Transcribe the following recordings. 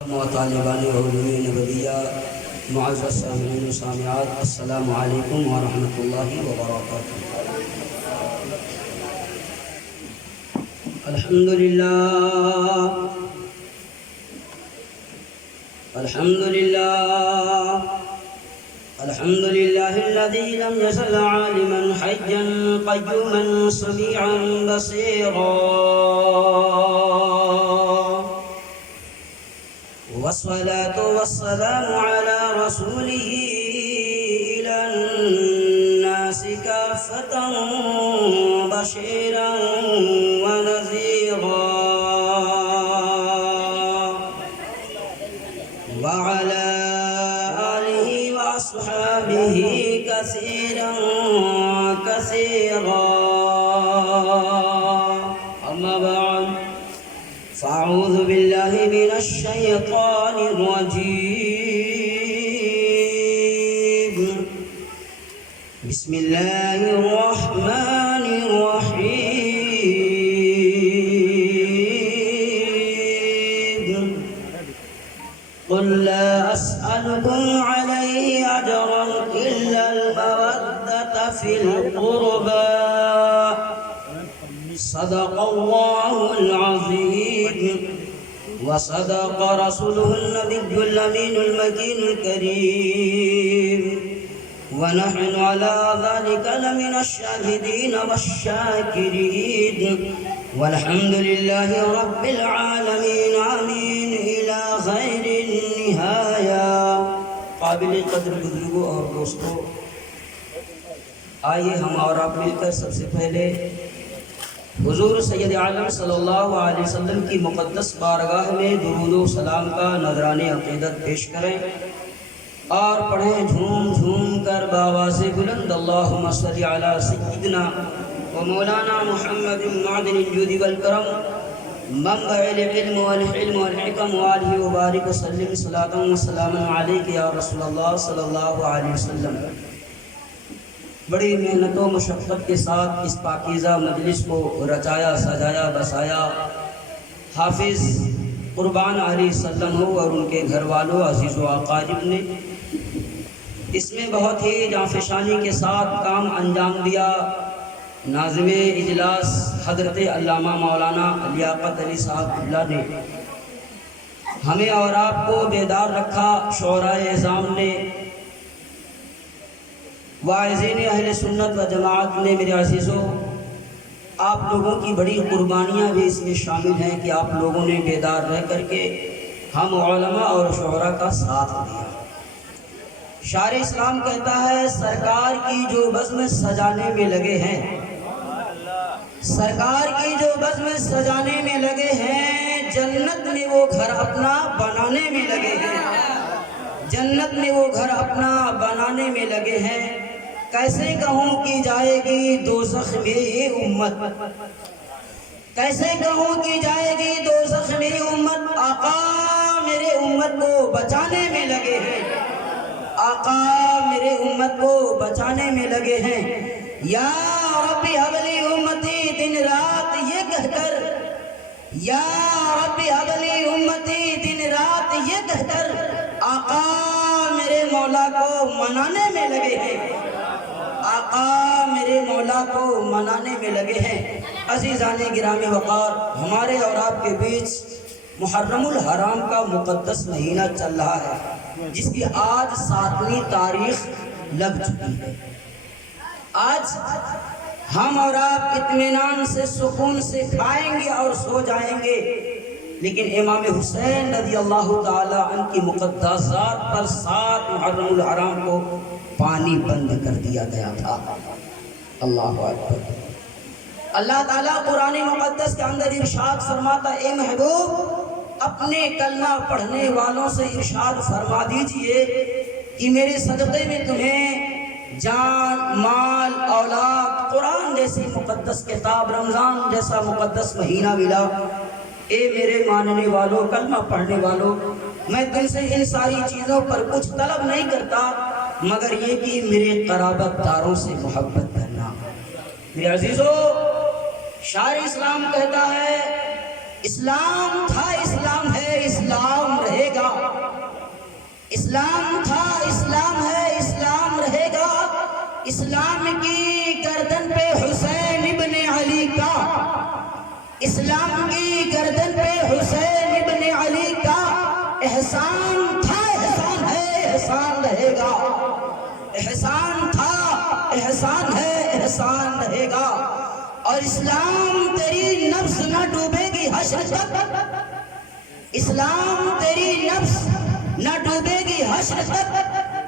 طالبان علوم نبویہ معزز سامعین و سامعات، السلام علیکم ورحمۃ اللہ وبرکاتہ۔ الحمد للہ الذی لم یزل عالما حیا قیوما سمیعا بصیرا، والصلاة والسلام على رسوله إلى الناس كافة بشيرا ونذيرا، وعلى آله وأصحابه كثيرا كثيرا، أما بعد فأعوذ بالله من الشيطان الرجيم، بسم الله الرحمن الرحيم، قل لا أسألكم عليه أجرا إلا المودة في القربى، صدق الله العظيم وصدق رسوله النبي الأمين المكين الكريم، ونحن على ذلك لمن الشاهدين والشاكرين، والحمد لله رب العالمين، آمين إلى خير النهاية۔ قابل قدر بزرگوں اور دوستوں، آئیے ہم اور آپ مل کر سب سے پہلے حضور سید عالم صلی اللہ علیہ وسلم کی مقدس بارگاہ میں درود و سلام کا نذرانِ عقیدت پیش کریں اور پڑھیں جھوم جھوم کر بآواز بلند، اللہم صلی علی سیدنا و مولانا محمد معدن الجود والکرم، منبع العلم والحلم والحکم، وآلہ وبارک وسلم صلاۃ و سلاما علیک یا رسول اللہ صلی اللہ علیہ وسلم۔ بڑی محنت و مشقت کے ساتھ اس پاکیزہ مجلس کو رچایا، سجایا، بسایا حافظ قربان علیہ وسلم ہو اور ان کے گھر والوں، عزیز و اقارب نے اس میں بہت ہی جانفشانی کے ساتھ کام انجام دیا۔ ناظم اجلاس حضرت علامہ مولانا لیاقت علی صاحب اللہ نے ہمیں اور آپ کو بیدار رکھا، شعراء اعظام نے، واعظین اہل سنت و جماعت نے، میرے عزیزوں آپ لوگوں کی بڑی قربانیاں بھی اس میں شامل ہیں کہ آپ لوگوں نے بیدار رہ کر کے ہم علماء اور شعراء کا ساتھ دیا۔ شاعر اسلام کہتا ہے، سرکار کی جو بزم سجانے میں لگے ہیں، سرکار کی جو بزم سجانے میں لگے ہیں، جنت میں وہ گھر اپنا بنانے میں لگے ہیں، جنت میں وہ گھر اپنا بنانے میں لگے ہیں، کیسے کہوں کی جائے گی دوزخ میں یہ امت، کیسے کہوں کی جائے گی دوزخ میں یہ امت، آقا میرے امت کو بچانے میں لگے ہیں، آقا میرے امت کو بچانے میں لگے ہیں، یا ربی حبلی امتی دن رات یہ کہہ کر، یا ربی حبلی امتی دن رات یہ کہہ کر، آقا میرے مولا کو منانے میں لگے ہیں، آقا میرے مولا کو منانے میں لگے ہیں۔ عزیزان گرامی وقار، ہمارے اور آپ کے بیچ محرم الحرام کا مقدس مہینہ چل رہا ہے، جس کی آج 7ویں تاریخ لگ چکی ہے۔ آج ہم اور آپ اطمینان سے، سکون سے کھائیں گے اور سو جائیں گے، لیکن امام حسین رضی اللہ تعالی عنہ کی مقدس ذات پر 7 محرم الحرام کو پانی بند کر دیا گیا تھا۔ اللہ اکبر۔ اللہ تعالیٰ قرآن مقدس کے اندر ارشاد فرماتا، اے محبوب اپنے کلمہ پڑھنے والوں سے ارشاد فرما دیجئے کہ میرے صدقے میں تمہیں جان، مال، اولاد، قرآن جیسی مقدس کتاب، رمضان جیسا مقدس مہینہ ملا۔ اے میرے ماننے والوں، کلمہ پڑھنے والوں، میں تم سے ان ساری چیزوں پر کچھ طلب نہیں کرتا مگر یہ کہ میرے قرابت داروں سے محبت کرنا۔ میرے عزیزو، شاعر اسلام کہتا ہے، اسلام تھا، اسلام ہے، اسلام رہے گا اسلام تھا، اسلام ہے، اسلام رہے گا۔ اسلام کی گردن پہ حسین ابن علی کا، اسلام کی گردن پہ حسین ابن علی کا احسان تھا، احسان ہے، احسان رہے گا۔ احسان تھا، احسان ہے، احسان رہے گا۔ اور اسلام تیری نفس نہ ڈوبے گی حشر تک، اسلام تیری نفس نہ ڈوبے گی حشر تک۔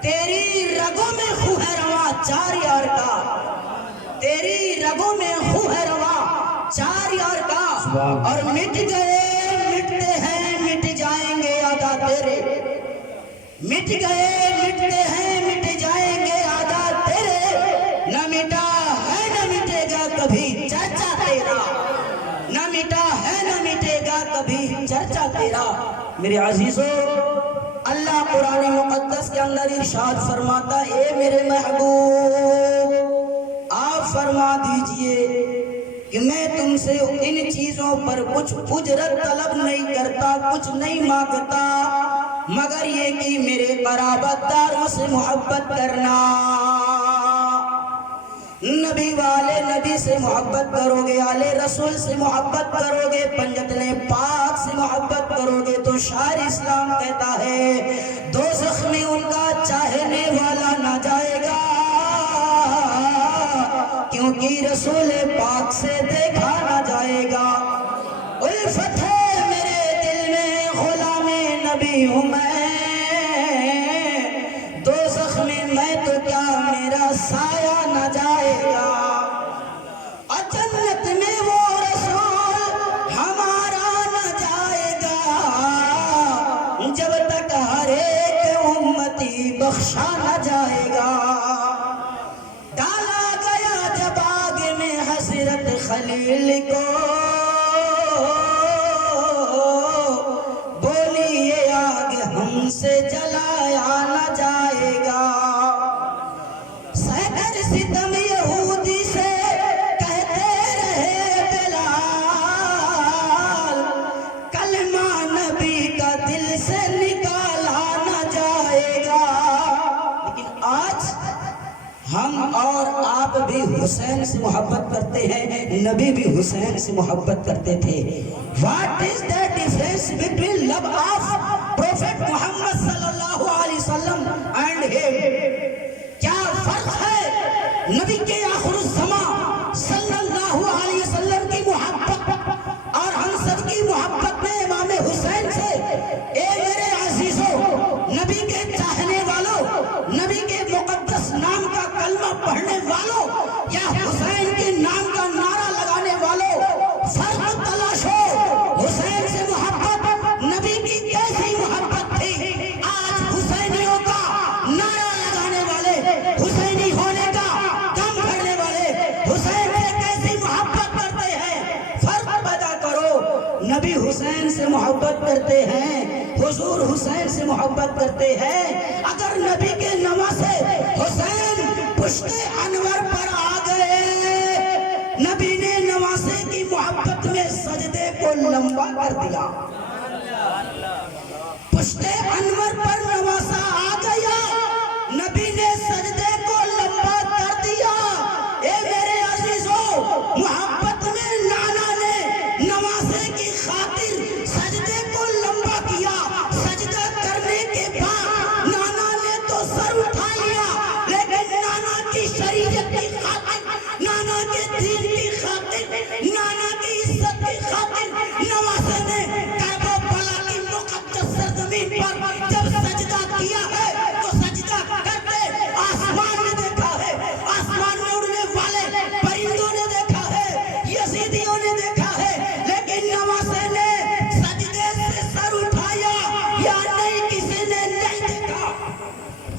تیری رگوں میں خون ہے رواں 4 یار کا، تیری رگوں میں خون ہے رواں 4 یار کا۔ اور مٹ گئے مٹتے ہیں مٹ جائیں گے آدھا تیرے، مٹ گئے مٹتے ہیں مٹ جائیں گے آدھا تیرے۔ نہ مٹا ہے نہ مٹے گا کبھی چرچا تیرا، نہ مٹا ہے نہ مٹے گا کبھی چرچا تیرا۔ میرے عزیزو، اللہ قرآن مقدس کے اندر ارشاد فرماتا ہے، اے میرے محبوب آپ فرما دیجئے کہ میں تم سے ان چیزوں پر کچھ اجرت طلب نہیں کرتا، کچھ نہیں مانگتا، مگر یہ کہ میرے قرابت داروں سے محبت کرنا۔ نبی والے نبی سے محبت کرو گے، آل رسول سے محبت کرو گے، پنجتن پاک سے محبت کرو گے تو شاعر اسلام کہتا ہے دوزخ میں ان کا چاہنے والا نہ جائے گا، کیونکہ رسول پاک سے دیکھا نہ جائے گا۔ الفت ہے میرے دل میں، غلام نبی ہوں میں، دوزخ میں تو کیا میرا سایہ نہ جائے گا، اور جنت میں وہ رسول ہمارا نہ جائے گا، جب تک ہر ایک امتی بخشا نہ جائے گا۔ ڈالا گیا جب آگ میں حسرت خلیل کو، بولی یہ آگ ہم سے جلایا نہ جائے گا۔ سحر ستم یہودی سے کہتے رہے بلال، کلمہ نبی کا دل سے نکالا نہ جائے گا۔ لیکن آج ہم اور آپ بھی حسین سے محبت کرتے ہیں، نبی بھی حسین سے محبت کرتے تھے۔ What is the difference between love of Prophet Muhammad صلی اللہ علیہ وسلم and him؟ کیا فرق ہے نبی کے آخر الزمان صلی اللہ علیہ وسلم کی محبت اور ہم سب کی محبت میں امام حسین سے؟ اے میرے عزیزو، نبی کے چاہنے والوں، نبی کے مقدس نام کا کلمہ پڑھنے والوں یا حسین کے نام کا نعرہ لگانے والوں، فرق تلاشو۔ حسین سے محبت نبی کی کیسی محبت تھی؟ آج حسینیوں کا نعرہ لگانے والے، حسینی ہونے کا کم کرنے والے حسین سے کیسی محبت کرتے ہیں؟ فرق پیدا کرو۔ نبی حسین سے محبت کرتے ہیں، حضور حسین سے محبت کرتے ہیں۔ اگر نبی کے نواسے حسین پشت انور پر آ گئے، نبی نے نواسے کی محبت میں سجدے کو لمبا کر دیا۔ پشت انور پر نواسا آ گیا، نبی نے سجدے کو لمبا کر دیا۔ اے میرے عزیزو، محبت میں نانا نے نواسے کی خاطر سجدے کو لمبا کیا۔ سجدہ کرنے کے بعد نانا نے تو سر اٹھا لیا، لیکن نانا کی شریعت کی خاطر، نانا کے دین کی خاطر، نانا کی عزت کی خاطر نواسے نے کربلا کی مقدس سرزمین پر جب سجدہ کیا ہے تو سجدہ کرتے آسمان نے دیکھا ہے، آسمان میں اڑنے والے پرندوں نے دیکھا ہے، یزیدیوں نے دیکھا ہے، لیکن نواسے نے سجدے سے سر اٹھایا یا نہیں، کسی نے نہیں دیکھا۔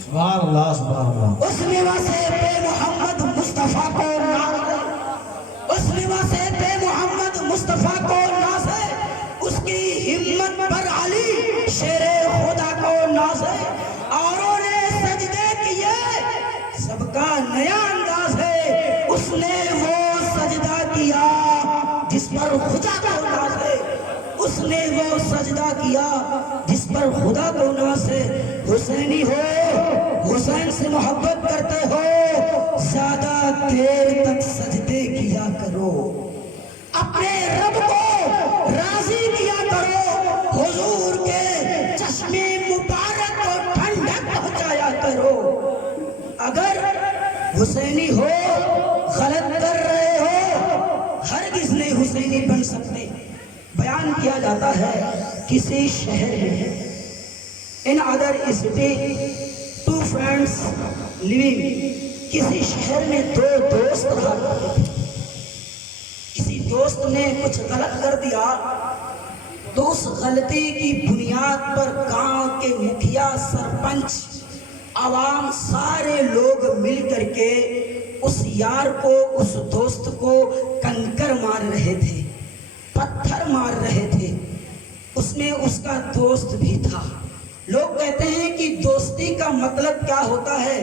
سبحان اللہ، سبحان اللہ۔ اس نواسے پہ محمد مصطفیٰ کو ناز ہے، اس نواسے پہ محمد مصطفیٰ کو ناز ہے، اس کی ہمت پر علی شیر خدا کو ناز ہے۔ اوروں نے سجدے کیے، سب کا نیا انداز ہے، اس نے وہ سجدہ کیا جس پر خدا کو ناز ہے، اس نے وہ سجدہ کیا جس پر خدا کو ناز ہے۔ حسینی ہو، حسین سے محبت کرتے ہو، زیادہ دیر تک سجدے کیا کرو، اپنے رب کو راضی کیا کرو، حضور کے چشمے مبارک کو ٹھنڈک پہنچایا کرو۔ اگر حسینی ہو، غلط کر رہے ہو، ہرگز نہیں حسینی بن سکتے۔ بیان کیا جاتا ہے کسی شہر میں in other city two friends living، کسی شہر میں دو دوست رہا کرتے تھے۔ کسی دوست نے کچھ غلط کر دیا تو اس غلطی کی بنیاد پر گاؤں کے مکھیا، سرپنچ، عوام سارے لوگ مل کر کے اس یار کو، اس دوست کو کنکر مار رہے تھے، پتھر مار رہے تھے۔ اس میں اس کا دوست بھی تھا۔ لوگ کہتے ہیں کہ دوستی کا مطلب کیا ہوتا ہے؟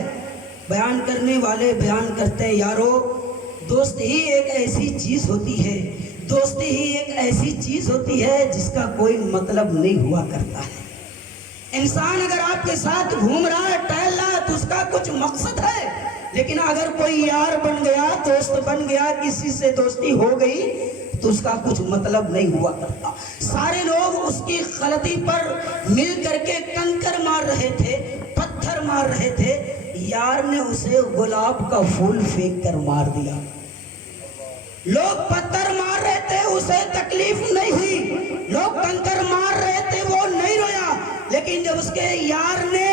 بیان کرنے والے بیان کرتے ہیں، یارو دوست ہی ایک ایسی چیز ہوتی ہے، دوستی ہی ایک ایسی چیز ہوتی ہے جس کا کوئی مطلب نہیں ہوا کرتا ہے۔ انسان اگر آپ کے ساتھ گھوم رہا ہے، ٹہل رہا ہے تو اس کا کچھ مقصد ہے، لیکن اگر کوئی یار بن گیا، دوست بن گیا، کسی سے دوستی ہو گئی تو اس کا کچھ مطلب نہیں ہوا کرتا۔ سارے لوگ اس کی غلطی پر مل کر کے کنکر مار رہے تھے، پتھر مار رہے تھے۔ یار نے اسے گلاب کا پھول پھینک کر مار دیا۔ لوگ پتھر مار رہے تھے، اسے تکلیف نہیں ہوئی، لوگ کنکر مار رہے تھے، وہ نہیں رویا، لیکن جب اس کے یار نے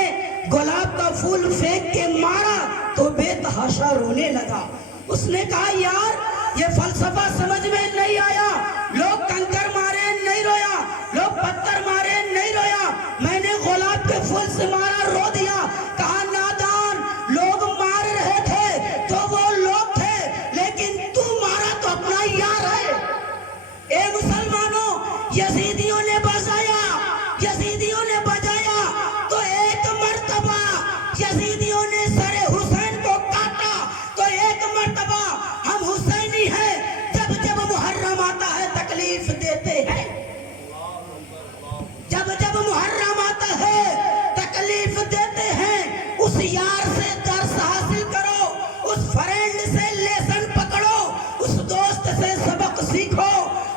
گلاب کا پھول پھینک کے مارا تو بے تحاشا رونے لگا۔ اس نے کہا یار یہ فلسفہ سمجھ میں نہیں آیا، لوگ کنکر مارے نہیں رویا، لوگ پتھر مارے نہیں رویا، میں نے گلاب کے پھول سے مارا، رو دیا۔ کہا نادان، لوگ مار رہے تھے تو وہ لوگ تھے، لیکن تو مارا تو اپنا یار ہے۔ اے مسلمانوں، یزیدیوں نے بجایا، یزیدیوں نے بجایا تو ایک مرتبہ یزیدیوں نے سر حسین کو کاٹا تو ایک مرتبہ ہم حسینی ہیں، جب جب محرم آتا ہے تکلیف دیتے ہیں، جب جب محرم آتا ہے تکلیف دیتے ہیں۔ اس یار سے درس حاصل کرو، اس فرینڈ سے لیسن پکڑو، اس دوست سے سبق سیکھو۔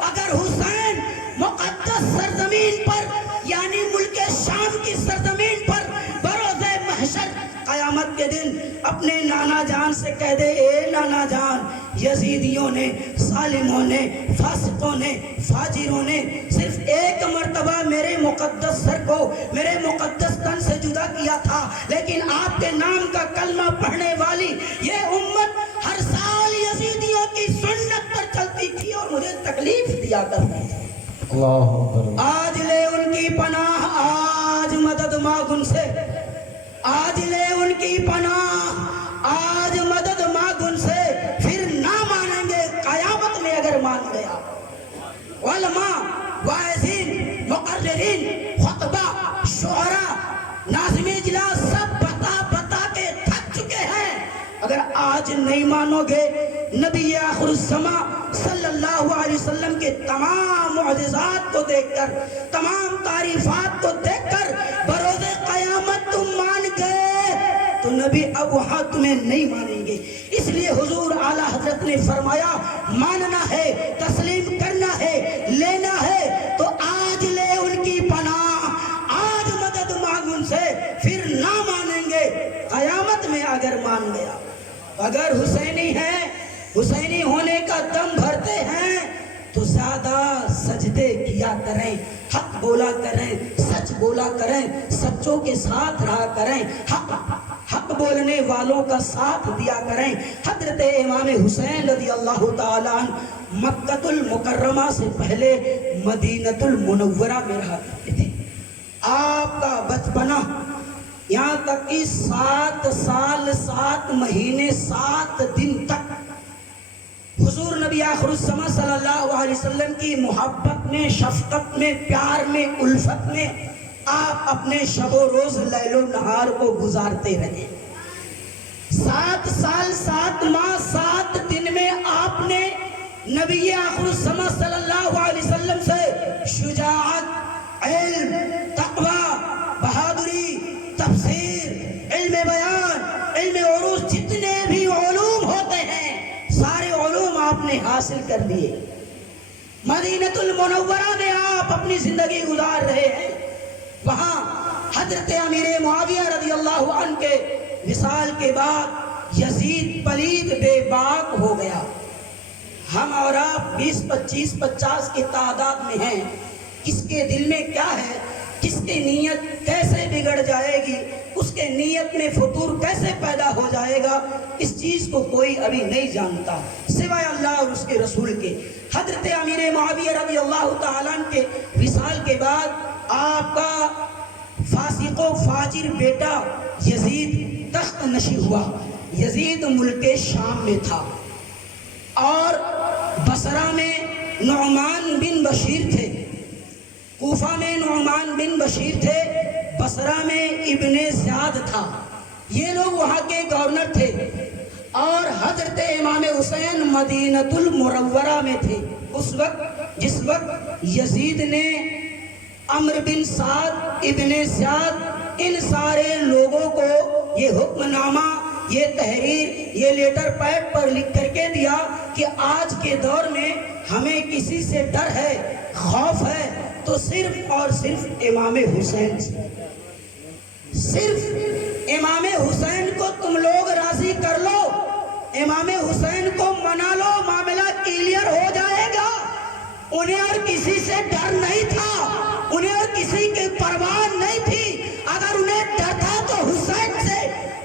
اگر حسین مقدس سرزمین پر یعنی ملک شام کی سرزمین پر بروز محشر قیامت کے دن اپنے نانا جان سے کہہ دے، اے نانا جان، یزیدیوں نے، ظالموں نے، فاسقوں نے، فاجروں نے صرف ایک مرتبہ میرے مقدس سر کو میرے مقدس تن سے جدا کیا تھا، لیکن آپ کے نام کا کلمہ پڑھنے والی یہ امت ہر سال یزیدیوں کی سنت پر چلتی تھی اور مجھے تکلیف دیا کرتی تھی۔ اللہ اکبر۔ آج لے ان کی پناہ، آج مدد مانگ ان سے، آج لے ان کی پناہ، آج مدد مانگ ان سے، پھر نہ مانیں گے قیامت میں اگر مان گیا۔ علماء، واعظین، مقررین، خطبہ، شعراء، ناظم اجلاس سب بتا بتا کے تھک چکے ہیں۔ اگر آج نہیں مانو گے نبی آخر الزماں صلی اللہ علیہ وسلم کے تمام معجزات کو دیکھ کر، تمام تعریفات کو دیکھ کر بروز قیامت تم مان گئے تو نبی اب وہاں تمہیں نہیں مانیں گے۔ اس لیے حضور اعلیٰ حضرت نے فرمایا ماننا ہے، تسلیم کرنا ہے، لینا ہے تو آج لے ان کی پناہ، آج مدد مانگ ان سے، پھر نہ مانیں گے قیامت میں اگر مان گیا۔ اگر حسینی ہے، حسینی ہونے کا دم بھرتے ہیں تو زیادہ سجدے کیا کریں، حق بولا کریں، سچ بولا کریں، سچوں کے ساتھ رہا کریں، حق بولنے والوں کا ساتھ دیا کریں۔ حضرت امام حسین رضی اللہ تعالیٰ عنہ مکہ المکرمہ سے پہلے مدینہ المنورہ میں رہا کرتے تھے۔ آپ کا بچپنا یہاں تک کہ 7 سال 7 مہینے 7 دن تک حضور نبی آخر الزماں صلی اللہ علیہ وسلم کی محبت میں، شفقت میں، پیار میں، الفت میں آپ اپنے شب و روز لیل و نہار کو گزارتے رہے۔ 7 سال 7 ماہ 7 دن میں آپ نے نبی آخر الزماں صلی اللہ علیہ وسلم سے شجاعت، علم، تقوی، بہادری، تفسیر حاصل کر لیے. مدینۃ المنورہ میں آپ اپنی زندگی گزار رہے ہیں. وہاں حضرت امیر معاویہ رضی اللہ عنہ کے وصال کے بعد یزید پلید بے باک ہو گیا. ہم اور آپ 20 25 50 کی تعداد میں ہیں. کس کے دل میں کیا ہے, کس کی نیت کیسے بگڑ جائے گی, اس کے نیت میں فطور کیسے پیدا ہو جائے گا, اس چیز کو کوئی ابھی نہیں جانتا سوائے اللہ اور اس کے رسول کے. حضرت امیر معاویہ رضی اللہ تعالیٰ عنہ کے وصال کے بعد آپ کا فاسق و فاجر بیٹا یزید تخت نشین ہوا. یزید ملک شام میں تھا اور بصرہ میں نعمان بن بشیر تھے, کوفہ میں نعمان بن بشیر تھے, بصرہ میں ابن زیاد تھا. یہ لوگ وہاں کے گورنر تھے. اور حضرت امام حسین مدینۃ المنورہ میں تھے اس وقت جس وقت یزید نے عمرو بن سعد ابن زیاد ان سارے لوگوں کو یہ حکم نامہ, یہ تحریر, یہ لیٹر پیڈ پر لکھ کر کے دیا کہ آج کے دور میں ہمیں کسی سے ڈر ہے, خوف ہے تو صرف اور صرف امام حسین سے. صرف امام حسین کو تم لوگ راضی کر لو, امام حسین کو منا لو, معاملہ کلیئر ہو جائے گا. انہیں اور کسی سے ڈر نہیں تھا, انہیں اور کسی کی پرواہ نہیں تھی. اگر انہیں ڈر تھا تو حسین سے,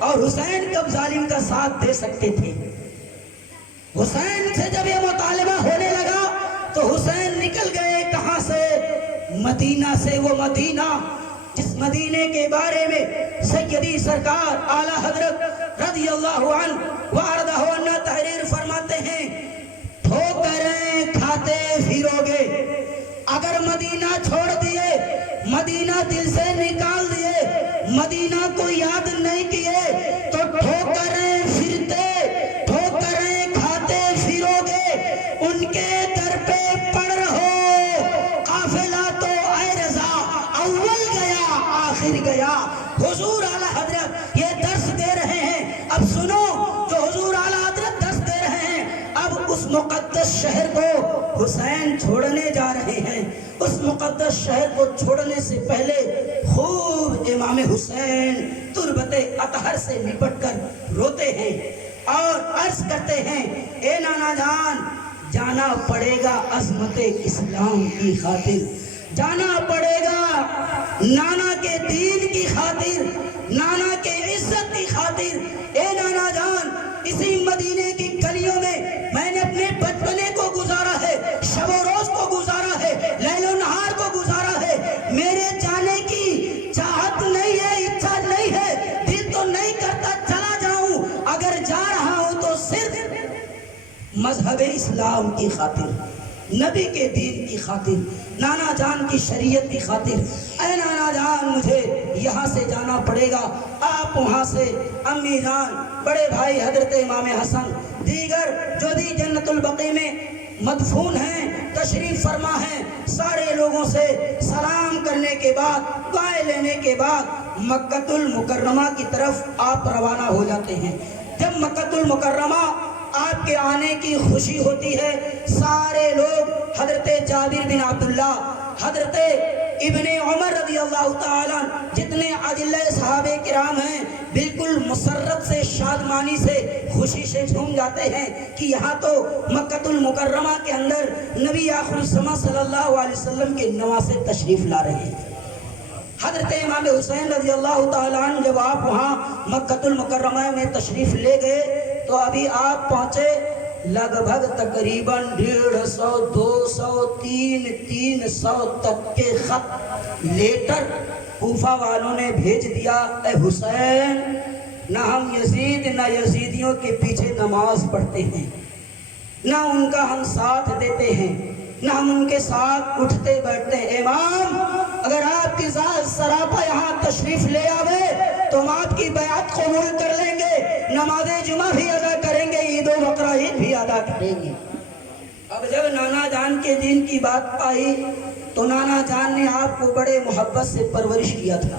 اور حسین کب ظالم کا ساتھ دے سکتے تھے. حسین سے جب یہ مطالبہ ہونے لگا تو حسین نکل گئے کہاں سے, مدینہ سے. وہ مدینہ جس مدینے کے بارے میں سیدی سرکار اعلیٰ حضرت رضی اللہ عنہ وارضہ عنہ تحریر فرماتے ہیں, ٹھوکریں کھاتے پھرو گے. اگر مدینہ چھوڑ دیے, مدینہ دل سے نکال دیے, مدینہ کو یاد نہیں کیے تو ٹھوکریں پھرتے, ٹھوکریں کھاتے پھرو گے. ان کے در پہ پڑ رہو, قافلہ تو اے رضا اول گیا آخر گیا. حضور اعلیٰ حضرت یہ درس دے رہے ہیں. اب سنو جو حضور اعلیٰ حضرت درس دے رہے ہیں. اب اس مقدس شہر کو حسین چھوڑنے جا رہے ہیں. اس مقدس شہر کو چھوڑنے سے پہلے خوب امام حسین تربت اطہر سے لپٹ کر روتے ہیں اور عرض کرتے ہیں, اے نانا جان, جانا پڑے گا عظمت اسلام کی خاطر, جانا پڑے گا نانا کے دین کی خاطر, نانا کے عزت کی خاطر. اے نانا جان, اسی مدینے کی گلیوں میں نے اپنے بچپنے کو گزارا ہے, شب و روز کو گزارا ہے, لیل و نہار کو گزارا ہے. میرے جانے کی چاہت نہیں ہے, اچھا نہیں ہے, دل تو نہیں کرتا چلا جاؤں. اگر جا رہا ہوں تو صرف مذہب اسلام کی خاطر, نبی کے دین کی خاطر, نانا جان کی شریعت کی خاطر. اے نانا جان, مجھے یہاں سے جانا پڑے گا. آپ وہاں سے امی جان, بڑے بھائی حضرت امام حسن, دیگر جو بھی جنت البقیع میں مدفون ہیں تشریف فرما ہیں. سارے لوگوں سے سلام کرنے کے بعد, دعائیں لینے کے بعد مکہ المکرمہ کی طرف آپ روانہ ہو جاتے ہیں. جب مکہ المکرمہ آپ کے آنے کی خوشی ہوتی ہے, سارے لوگ حضرت جابر بن عبداللہ, حضرت ابن عمر رضی اللہ تعالیٰ, جتنے عدلہ صحابہ کرام ہیں, بالکل مسرت سے, شادمانی سے, خوشی سے جھوم جاتے ہیں کہ یہاں تو مکہ المکرمہ کے اندر نبی آخر الزماں صلی اللہ علیہ وسلم کے نواسے تشریف لا رہے ہیں. حضرت امام حسین رضی اللہ تعالیٰ عنہ جب آپ وہاں مکہ المکرمہ میں تشریف لے گئے تو ابھی آپ پہنچے لگ بھگ تقریباً 150 200 300 تک کے خط لیٹر کوفہ والوں نے بھیج دیا. اے حسین, نہ ہم یزید نہ یزیدیوں کے پیچھے نماز پڑھتے ہیں, نہ ان کا ہم ساتھ دیتے ہیں, نہ ہم ان کے ساتھ اٹھتے بیٹھتے ہیں. امام, اگر آپ کی ذات سراپا یہاں تشریف لے آوے تو ہم آپ کی بیعت قبول کر لیں گے, نماز جمعہ بھی ادا کریں گے, عید و بقرہ عید بھی ادا کریں گے. اب جب نانا جان کے دین کی بات آئی تو نانا جان نے آپ کو بڑے محبت سے پرورش کیا تھا.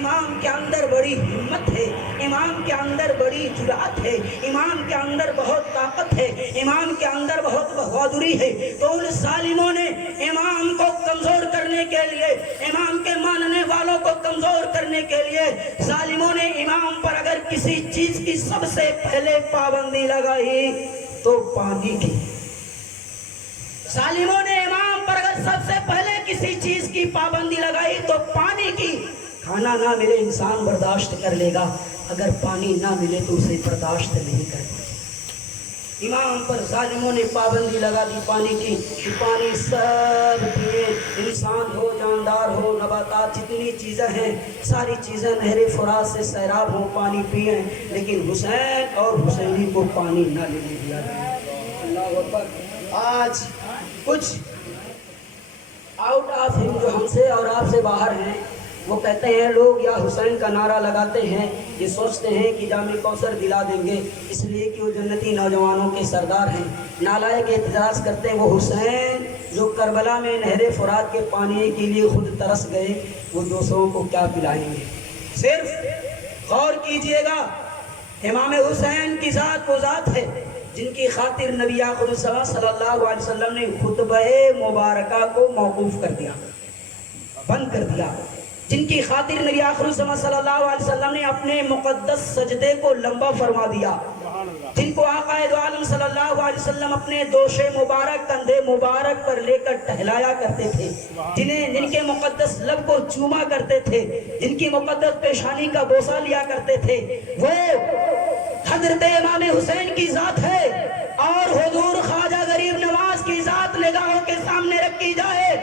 امام کے اندر بڑی ہمت ہے، امام کے اندر بڑی جرات ہے، امام کے اندر بہت طاقت ہے، امام کے اندر بہت بہادری ہے۔ تو ان ظالموں نے امام کو کمزور کرنے کے لیے، امام کے ماننے والوں کو کمزور کرنے کے لیے، ظالموں نے امام پر اگر کسی چیز کی سب سے پہلے پابندی لگائی تو پانی کی۔ ظالموں نے امام پر اگر سب سے پہلے کسی چیز کی پابندی لگائی تو پانی کی۔ کھانا نہ ملے انسان برداشت کر لے گا، اگر پانی نہ ملے تو اسے برداشت نہیں کر پائے۔ امام پر ظالموں نے پابندی لگا دی پانی کی کہ پانی سب پیے، انسان ہو، جاندار ہو، نباتات، جتنی چیزیں ہیں ساری چیزیں نہر فرات سے سیراب ہو، پانی پئیں، لیکن حسین اور حسینی کو پانی نہ لینے دیا گیا۔ اللہ اکبر۔ آج کچھ آؤٹ آف ہم جو ہم سے اور آپ سے باہر ہیں، وہ کہتے ہیں لوگ یا حسین کا نعرہ لگاتے ہیں، یہ سوچتے ہیں کہ جام کوثر دلا دیں گے اس لیے کہ وہ جنتی نوجوانوں کے سردار ہیں۔ نالائق اعتراض کرتے ہیں وہ حسین جو کربلا میں نہر فرات کے پانی کے لیے خود ترس گئے، وہ دوسروں کو کیا پلائیں گے؟ صرف غور کیجئے گا، امام حسین کی ذات وہ ذات ہے جن کی خاطر نبی آخر صلی اللہ علیہ وسلم نے خطبہ مبارکہ کو موقوف کر دیا، بند کر دیا، جن کی خاطر نبی آخر صلی اللہ علیہ وسلم نے اپنے مقدس سجدے کو لمبا فرما دیا، جن کو آقا دو عالم صلی اللہ علیہ وسلم اپنے دوش مبارک کندھے مبارک پر لے کر ٹہلایا کرتے تھے، جن کے مقدس لب کو چوما کرتے تھے، جن کی مقدس پیشانی کا بوسہ لیا کرتے تھے، وہ حضرت امام حسین کی ذات ہے۔ اور حضور خواجہ غریب نواز کی ذات نگاہوں کے سامنے رکھی جائے،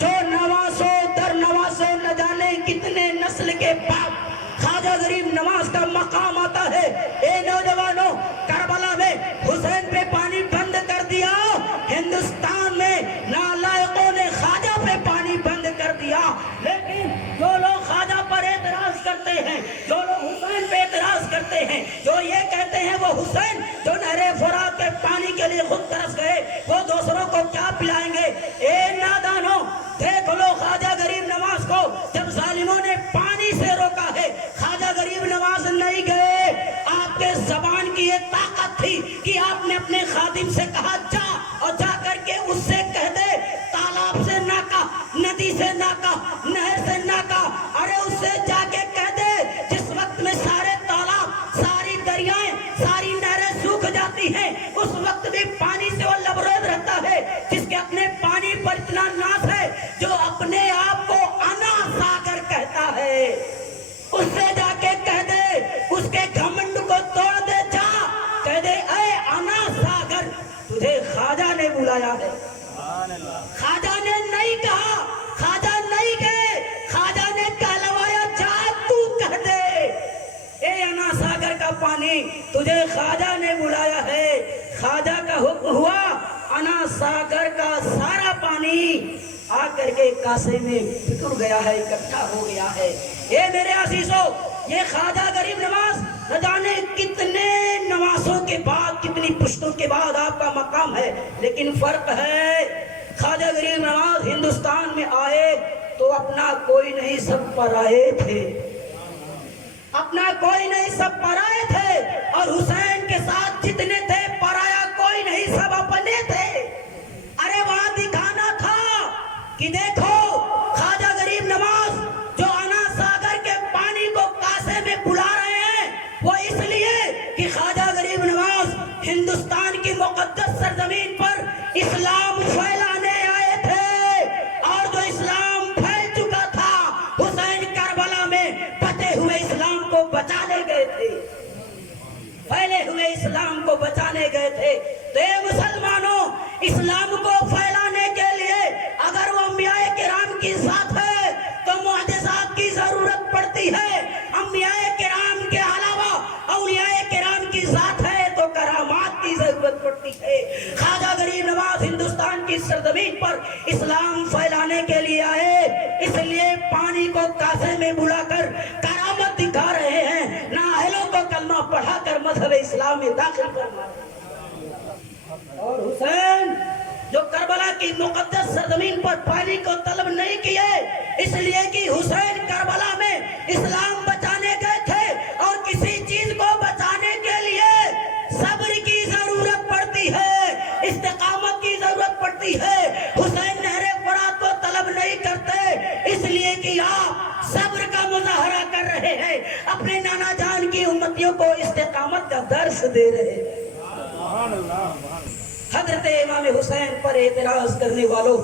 جو نوازوں در نوازوں نہ جانے کتنے نسل کے باپ خواجہ غریب نواز کا مقام آتا ہے۔ اے نوجوانوں، کربلا میں حسین پہ پانی بند کر دیا، ہندوستان میں نالائقوں نے خواجہ پہ پانی بند کر دیا، لیکن جو لوگ خواجہ پر اعتراض کرتے ہیں، جو لوگ حسین پہ اعتراض کرتے ہیں، جو یہ کہتے ہیں وہ حسین جو نہر فرات کے پانی کے لیے خود ترس گئے، وہ دوسروں کو کیا پلائیں گے؟ اے نادانوں، دیکھ لو خواجہ غریب نواز کو جب ظالموں نے پانی سے روکا ہے، خواجہ غریب نواز نہیں گئے۔ آپ کے زبان کی یہ طاقت تھی کہ آپ نے اپنے خادم سے کہا جا، اور جا کر کے اس سے کہہ دے تالاب سے نہ کہا، ندی سے نہ کہا، نہر سے نہ کہا، ارے اس سے جا کے کہہ دے جس وقت میں سارے تالاب، ساری دریائیں، ساری نہریں سوکھ جاتی ہیں، اس وقت بھی پانی سے وہ لبریز رہتا ہے، جس کے اپنے پانی پر اتنا ناز ہے، جو اپنے آپ کو انا ساگر کہتا ہے، اس سے جا کے کہہ دے، اس کے گھمنڈ کو توڑ دے، جا کہہ دے اے انا ساگر تجھے خواجہ نے بلایا ہے۔ خواجہ نے نہیں کہا، خواجہ نہیں گئے، خواجہ نے کہلوایا جا تو کہہ دے اے انا ساگر کا پانی تجھے خواجہ نے بلایا ہے۔ خواجہ کا حکم ہوا، انا ساگر کا سارا پانی آ کر کے کاسے میں بکھر گیا ہے، اکٹھا ہو گیا ہے۔ اے میرے عزیزو، یہ خواجہ غریب نواز نہ جانے کتنے نوازوں کے بعد، کتنی پشتوں کے بعد آپ کا مقام ہے، لیکن فرق ہے خواجہ غریب نواز ہندوستان میں آئے تو اپنا کوئی نہیں سب پرائے تھے، اپنا کوئی نہیں سب پرائے تھے، اور حسین کے ساتھ جتنے تھے پرایا کوئی نہیں سب اپنے تھے۔ ارے وہاں دکھانا تھا کہ دیکھو خواجہ غریب نواز جو انا ساگر کے پانی کو کاسے میں بلا رہے ہیں، وہ اس لیے کہ خواجہ غریب نواز ہندوستان کی مقدس سرزمین پر اسلام پھیلانے آئے تھے، اور جو اسلام پھیل چکا تھا حسین کربلا میں بچے ہوئے اسلام کو بچانے گئے تھے، پھیلے ہوئے اسلام کو بچانے گئے تھے۔ تو اے مسلمانوں، اسلام کو پھیلانے کے لیے اگر وہ انبیاء کرام کی ذات ہے تو معجزات کی ضرورت پڑتی ہے، انبیاء کرام کے علاوہ اولیاء کرام کی ذات ہے تو کرامات کی ضرورت پڑتی ہے۔ خواجہ غریب نواز ہندوستان کی سرزمین پر اسلام پھیلانے کے لیے آئے، اس لیے پانی کو کاسے میں بلا کر کرامت دکھا رہے ہیں، نااہلوں کو کلمہ پڑھا کر مذہب اسلام میں داخل کرنا۔ اور حسین جو کربلا کی مقدس سرزمین پر پانی کو طلب نہیں کیے، اس لیے کہ حسین کربلا میں اسلام بچانے گئے تھے، اور کسی چیز کو بچانے کے لیے صبر کی ضرورت پڑتی ہے، استقامت کی ضرورت پڑتی ہے۔ حسین نہر فرات کو طلب نہیں کرتے، اس لیے کہ آپ صبر کا مظاہرہ کر رہے ہیں، اپنے نانا جان کی امتیوں کو استقامت کا درس دے رہے ہیں۔ حضرت امام حسین پر اعتراض کرنے والوں،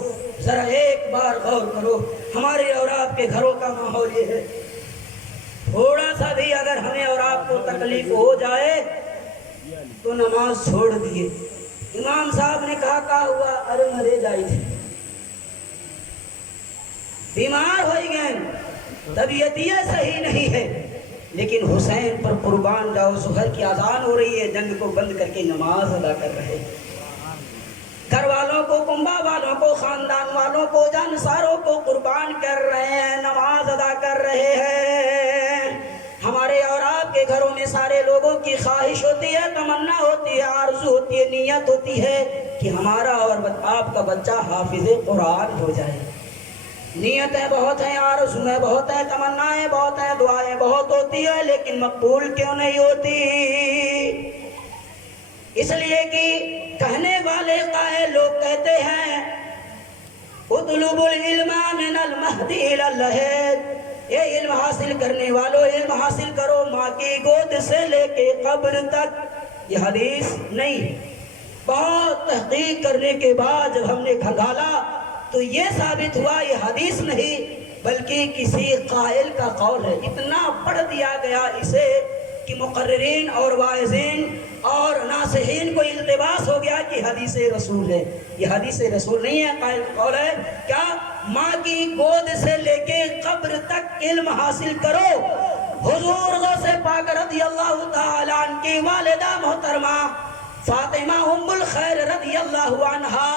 ذرا ایک بار غور کرو، ہمارے اور آپ کے گھروں کا ماحول یہ ہے، تھوڑا سا بھی اگر ہمیں اور آپ کو تکلیف ہو جائے تو نماز چھوڑ دیے۔ امام صاحب نے کہا ہوا، ارے مرے جائی تھے، بیمار ہوئی گئے، طبیعت یہ صحیح نہیں ہے، لیکن حسین پر قربان جاؤ، ظہر کی اذان ہو رہی ہے، جنگ کو بند کر کے نماز ادا کر رہے ہیں، گھر والوں کو، کنبہ والوں کو، خاندان والوں کو، جانساروں کو قربان کر رہے ہیں، نماز ادا کر رہے ہیں۔ ہمارے اور آپ کے گھروں میں سارے لوگوں کی خواہش ہوتی ہے، تمنا ہوتی ہے، آرزو ہوتی ہے، نیت ہوتی ہے کہ ہمارا اور آپ کا بچہ حافظ قرآن ہو جائے۔ نیتیں بہت ہیں، آرزویں بہت ہیں، تمنائیں بہت ہیں، دعائیں بہت ہوتی ہیں، لیکن مقبول کیوں نہیں ہوتی؟ اس لیے کہ کہنے والے قائل لوگ کہتے ہیں اطلب العلم من المہد الی اللحد، یہ علم حاصل کرنے والوں علم حاصل کرو ماں کی گود سے لے کے قبر تک۔ یہ حدیث نہیں، بہت تحقیق کرنے کے بعد جب ہم نے کھنگالا تو یہ ثابت ہوا یہ حدیث نہیں بلکہ کسی قائل کا قول ہے۔ اتنا پڑھ دیا گیا اسے کہ مقررین اور واعظین اور ناصحین کو التباس ہو گیا کہ حدیث رسول ہے۔ یہ حدیث رسول نہیں ہے، قائل کا قول ہے۔ کیا؟ ماں کی گود سے لے کے قبر تک علم حاصل کرو۔ حضور غوث پاک رضی اللہ تعالیٰ عنہ کی والدہ محترمہ فاطمہ ام الخیر رضی اللہ عنہا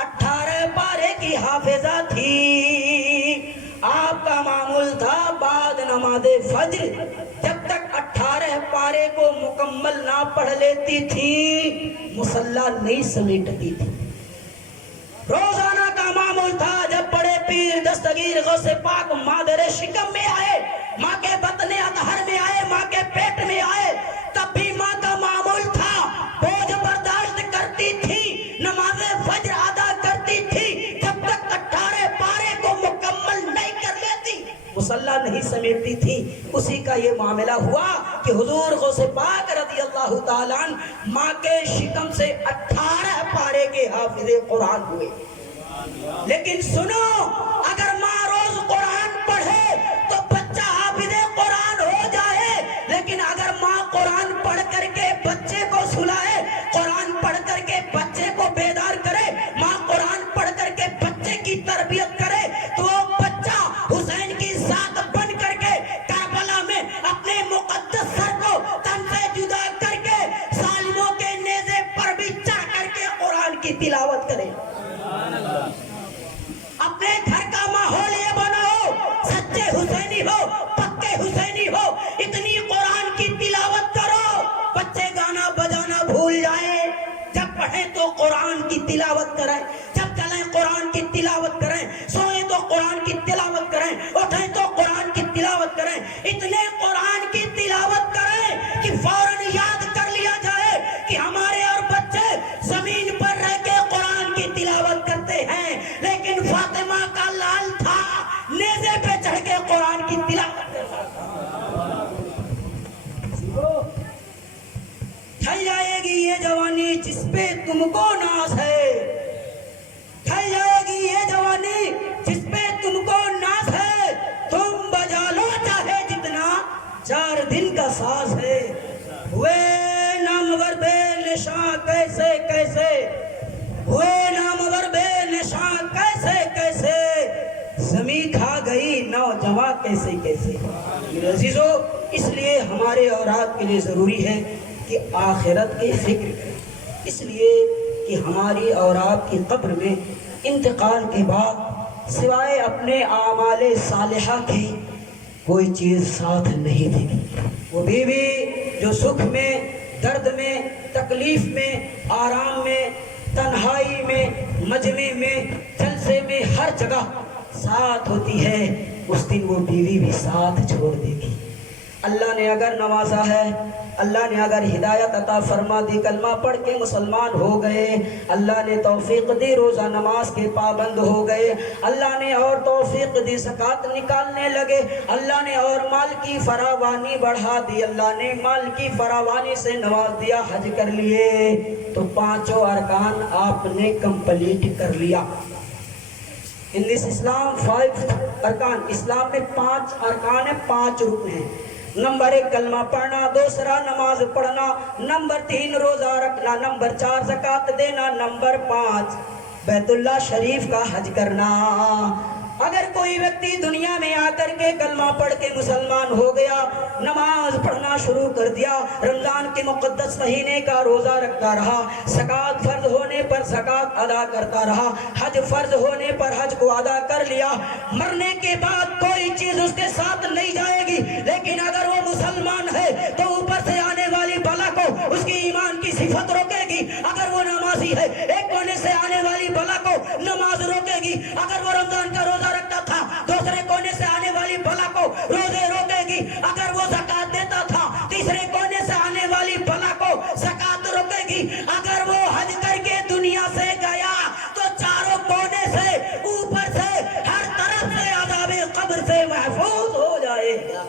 18 پارے کی حافظہ تھی۔ آپ کا معمول تھا بعد نماز فجر جب تک 18 پارے کو مکمل نہ پڑھ لیتی تھی مصلی نہیں سمیٹتی تھی۔ روزانہ کا معمول تھا جب بڑے پیر دستگیر غوث پاک مادر شکم میں آئے، ماں کے بطن اطہر میں آئے، ماں کے پیٹ میں آئے، تب بھی ماں کا معمول تھا، بوجھ برداشت کرتی تھی، نماز فجر ادا کرتی تھی، جب تک 18 پارے کو مکمل نہیں کر لیتی مصلی نہیں سمیٹتی تھی۔ اسی کا یہ معاملہ ہوا کہ حضور غوث پاک رضی اللہ تعالیٰ عنہ ماں کے شکم سے 18 پارے کے حافظ قرآن ہوئے۔ لیکن سنو، اگر ماں روز قرآن پڑھے تو بچہ حافظ قرآن ہو جائے، لیکن اگر ماں قرآن پڑھ کر کے بچے کو سلائے، قرآن پڑھ کر کے بچے کو بیدار کرے، ماں قرآن پڑھ کر کے بچے کی تربیت کرے، تو وہ بچہ حسین کی ذات بن کر کے کربلا میں اپنے مقدس سر کو تن سے جدا کر کے ظالموں کے نیزے پر بھی چڑھ کر کے قرآن کی تلاوت کرے۔ اپنے گھر کا ماحول یہ بناؤ، سچے حسینی ہو، پکے حسینی ہو، اتنی قرآن کی تلاوت کرو بچے گانا بجانا بھول جائیں، جب پڑھیں تو قرآن کی تلاوت کریں، جب چلیں قرآن کی تلاوت کریں، سوئیں تو قرآن کی تلاوت کریں، اٹھیں تو قرآن کی تلاوت کریں، اتنے قرآن کی تلاوت کریں کہ فوراً یاد کر لیا جائے کہ ہمارے اور بچے زمین پر رہ کے قرآن کی تلاوت کرتے ہیں، لیکن فاطمہ کا لال تھا نیزے پہ چڑھ کے قرآن کی تلاوت کرتا تھا۔ ڈھل جائے گی یہ جوانی جس پہ تم کو ناز ہے، ڈھل جائے گی یہ جوانی جس پہ تم کو ناز ہے، تم بجا لو چاہے جتنا 4 دن کا ساز ہے۔ ہوئے نامور بے نشاں کیسے کیسے، ہوئے نامور بے نشاں کیسے کیسے، زمین کھا گئی نوجواں کیسے کیسے۔ عزیزو، اس لیے ہمارے اور آپ کے لیے ضروری ہے کہ آخرت کی فکر کریں، اس لیے کہ ہماری اور آپ کی قبر میں انتقال کے بعد سوائے اپنے اعمال صالحہ کی کوئی چیز ساتھ نہیں دے گی۔ وہ بیوی جو سکھ میں، درد میں، تکلیف میں، آرام میں، تنہائی میں، مجمع میں، جلسے میں، ہر جگہ ساتھ ہوتی ہے، اس دن وہ بیوی بھی ساتھ چھوڑ دے گی۔ اللہ نے اگر نوازا ہے، اللہ نے اگر ہدایت عطا فرما دی، کلمہ پڑھ کے مسلمان ہو گئے، اللہ نے توفیق دی روزہ نماز کے پابند ہو گئے، اللہ نے اور توفیق دی زکوٰۃ نکالنے لگے، اللہ نے اور مال کی فراوانی بڑھا دی، اللہ نے مال کی فراوانی سے نواز دیا، حج کر لیے تو پانچوں ارکان آپ نے کمپلیٹ کر لیا۔ ان دس اسلام 5 ارکان، اسلام میں 5 ارکان ہیں، 5 رکن ہیں۔ نمبر 1 کلمہ پڑھنا، دوسرا نماز پڑھنا، نمبر 3 روزہ رکھنا، نمبر 4 زکوٰۃ دینا، نمبر 5 بیت اللہ شریف کا حج کرنا۔ اگر کوئی ویکتی دنیا میں آ کر کے کلمہ پڑھ کے مسلمان ہو گیا، نماز پڑھنا شروع کر دیا، رمضان کے مقدس مہینے کا روزہ رکھتا رہا، زکوٰۃ فرض ہونے پر زکوٰۃ ادا کرتا رہا، حج فرض ہونے پر حج کو ادا کر لیا، مرنے کے بعد کوئی چیز اس کے ساتھ نہیں جائے گی، لیکن اگر وہ مسلمان ہے تو اوپر سے آنے والی بلا کو اس کی ایمان کی صفت روکے گی۔ اگر وہ نمازی ہے، ایک کونے سے آنے والی بلا کو نماز روکے گی۔ اگر وہ رمضان کا روزہ رکھتا تھا، دوسرے کونے سے آنے والی بلا کو روزے روکے گی۔ اگر وہ زکوٰۃ دیتا تھا، تیسرے کونے سے آنے والی بلا کو زکوٰۃ روکے گی۔ اگر وہ حج کر کے دنیا سے گیا تو چاروں کونے سے، اوپر سے، ہر طرف سے عذاب قبر سے محفوظ ہو جائے گا۔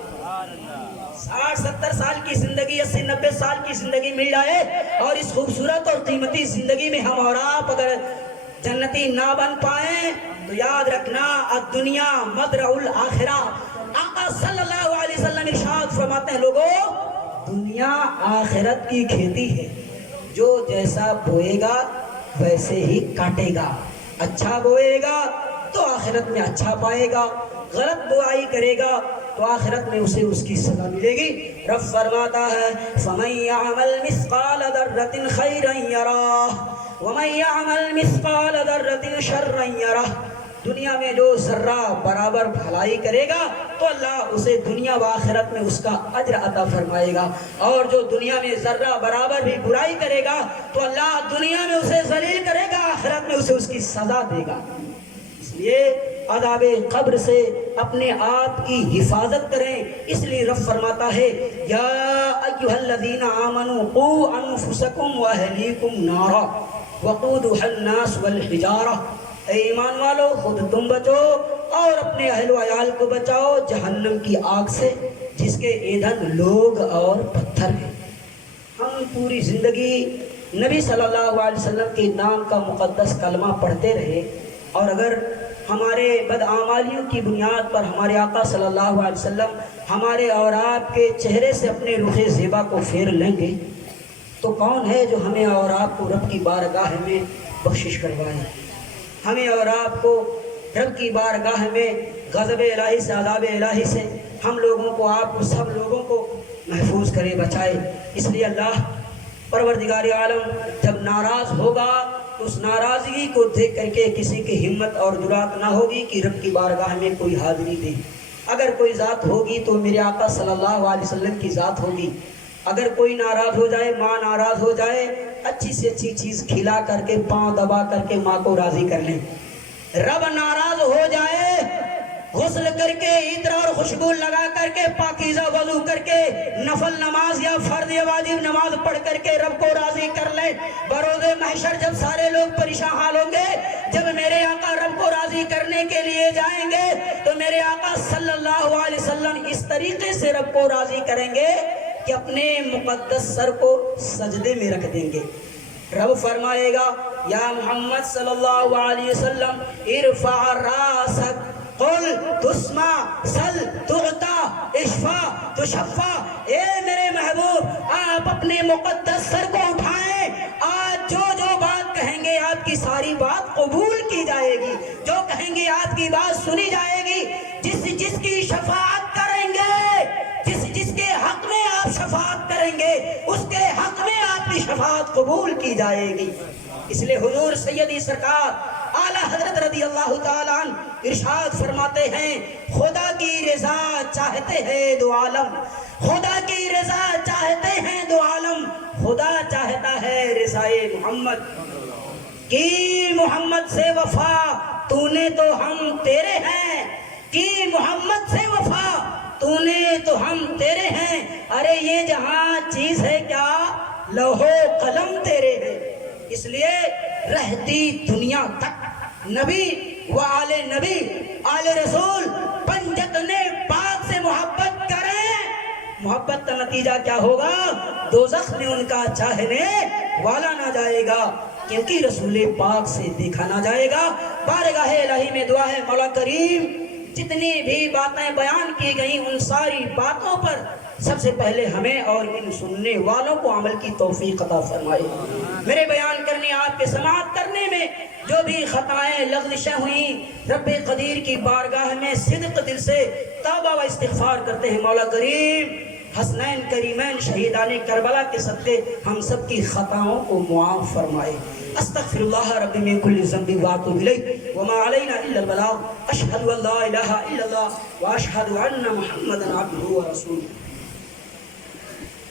60-70 سال کی زندگی، 80-90 سال کی زندگی مل جائے، اور اس خوبصورت اور قیمتی زندگی میں ہم اور آپ اگر جنتی نہ بن پائیں تو یاد رکھنا، الدنیا مزرع الآخرہ۔ آقا صلی اللہ علیہ وسلم ارشاد فرماتے ہیں، لوگوں دنیا آخرت کی کھیتی ہے، جو جیسا بوئے گا ویسے ہی کاٹے گا۔ اچھا بوئے گا تو آخرت میں اچھا پائے گا، غلط بوائی کرے گا تو آخرت میں اسے اس کی سزا ملے گی۔ رب فرماتا ہے، فَمَن يَعْمَلْ مِثْقَالَ ذَرَّةٍ خَيْرًا يَرَهُ وَمَن يَعْمَلْ مِثْقَالَ ذَرَّةٍ شَرًّا يَرَهُ۔ دنیا میں جو ذرہ برابر بھلائی کرے گا تو اللہ اسے دنیا و آخرت میں اس کا اجر عطا فرمائے گا، اور جو دنیا میں ذرہ برابر بھی برائی کرے گا تو اللہ دنیا میں اسے ذلیل کرے گا، آخرت میں اسے اس کی سزا دے گا۔ اس لیے عذاب قبر سے اپنے آپ کی حفاظت کریں۔ اس لیے رب فرماتا ہے، یا ایھا الذین آمنوا قوا انفسکم واہلیکم نارا وقودھا الناس والحجارہ۔ اے ایمان والو، خود تم بچو اور اپنے اہل و عیال کو بچاؤ جہنم کی آگ سے، جس کے ایندھن لوگ اور پتھر ہیں۔ ہم پوری زندگی نبی صلی اللہ علیہ وسلم کے نام کا مقدس کلمہ پڑھتے رہے، اور اگر ہمارے بدعمالیوں کی بنیاد پر ہمارے آقا صلی اللہ علیہ وسلم ہمارے اور آپ کے چہرے سے اپنے رخ زیبا کو پھیر لیں گے تو کون ہے جو ہمیں اور آپ کو رب کی بارگاہ میں بخشش کروائے، ہمیں اور آپ کو رب کی بارگاہ میں غضب الہی سے، عذاب الہی سے ہم لوگوں کو، آپ کو، سب لوگوں کو محفوظ کرے، بچائے۔ اس لیے اللہ پروردگار عالم جب ناراض ہوگا تو اس ناراضگی کو دیکھ کر کے کسی کی ہمت اور جرات نہ ہوگی کہ رب کی بارگاہ میں کوئی حاضری دے۔ اگر کوئی ذات ہوگی تو میرے آقا صلی اللہ علیہ وسلم کی ذات ہوگی۔ اگر کوئی ناراض ہو جائے، ماں ناراض ہو جائے، اچھی سے اچھی چیز کھلا کر کے، پاؤں دبا کر کے ماں کو راضی کر لیں۔ رب ناراض ہو جائے، غسل کر کے، عطر اور خوشبو لگا کر کے، پاکیزہ وضو کر کے، نفل نماز یا فرض یا واجب نماز پڑھ کر کے رب کو راضی کر لیں۔ بروز محشر جب سارے لوگ پریشان حال ہوں گے، جب میرے آقا رب کو راضی کرنے کے لیے جائیں گے تو میرے آقا صلی اللہ علیہ وسلم اس طریقے سے رب کو راضی کریں گے کہ اپنے مقدس سر کو سجدے میں رکھ دیں گے۔ رب فرمائے گا، یا محمد صلی اللہ علیہ وسلم ارفع راسک قل تسمع سل تعطا اشفا تشفا۔ اے میرے محبوب، آپ اپنے مقدس سر کو اٹھائیں، آج جو جو بات کہیں گے آپ کی ساری بات قبول کی جائے گی، جو کہیں گے آپ کی بات سنی جائے گی۔ جس کی شفاعت کریں گے، جس کے حق میں آپ شفاعت کریں گے، اس کے حق میں آپ کی شفاعت قبول کی جائے گی۔ اس لیے حضور سیدی سرکار اعلیٰ حضرت رضی اللہ تعالیٰ عنہ ارشاد فرماتے ہیں، خدا کی رضا چاہتے ہیں دو عالم، خدا کی رضا چاہتے ہیں دو عالم، خدا چاہتا ہے رضائے محمد۔ کی محمد سے وفا تو نے تو ہم تیرے ہیں، کی محمد سے وفا تو نے تو ہم تیرے ہیں، ارے یہ جہاں چیز ہے کیا لوح و قلم تیرے ہیں۔ اس لیے رہتی دنیا تک نبی و آل نبی آل رسول پنجتن پاک سے محبت کریں، محبت کا نتیجہ کیا ہوگا؟ دوزخ میں ان کا چاہنے والا نہ جائے گا، کیونکہ رسول پاک سے دیکھا نہ جائے گا۔ بارگاہ الہی میں دعا ہے مولا کریم جتنی بھی باتیں بیان کی گئیں ان ساری باتوں پر سب سے پہلے ہمیں اور ان سننے والوں کو عمل کی توفیق عطا فرمائے۔ میرے بیان کرنے آپ کے سماعت کرنے میں جو بھی خطائیں لغزشیں ہوئیں رب قدیر کی بارگاہ میں صدق دل سے توبہ و استغفار کرتے ہیں۔ مولا کریم حسنین کریمین شہیدان کربلا کے صدقے ہم سب کی خطاؤں کو معاف فرمائے۔ استغفر اللہ ربی من کل ذنب واتوب الیہ وما علینا الا البلاغ۔ اشہد ان لا الہ الا اللہ واشہد ان محمدا عبدہ ورسولہ۔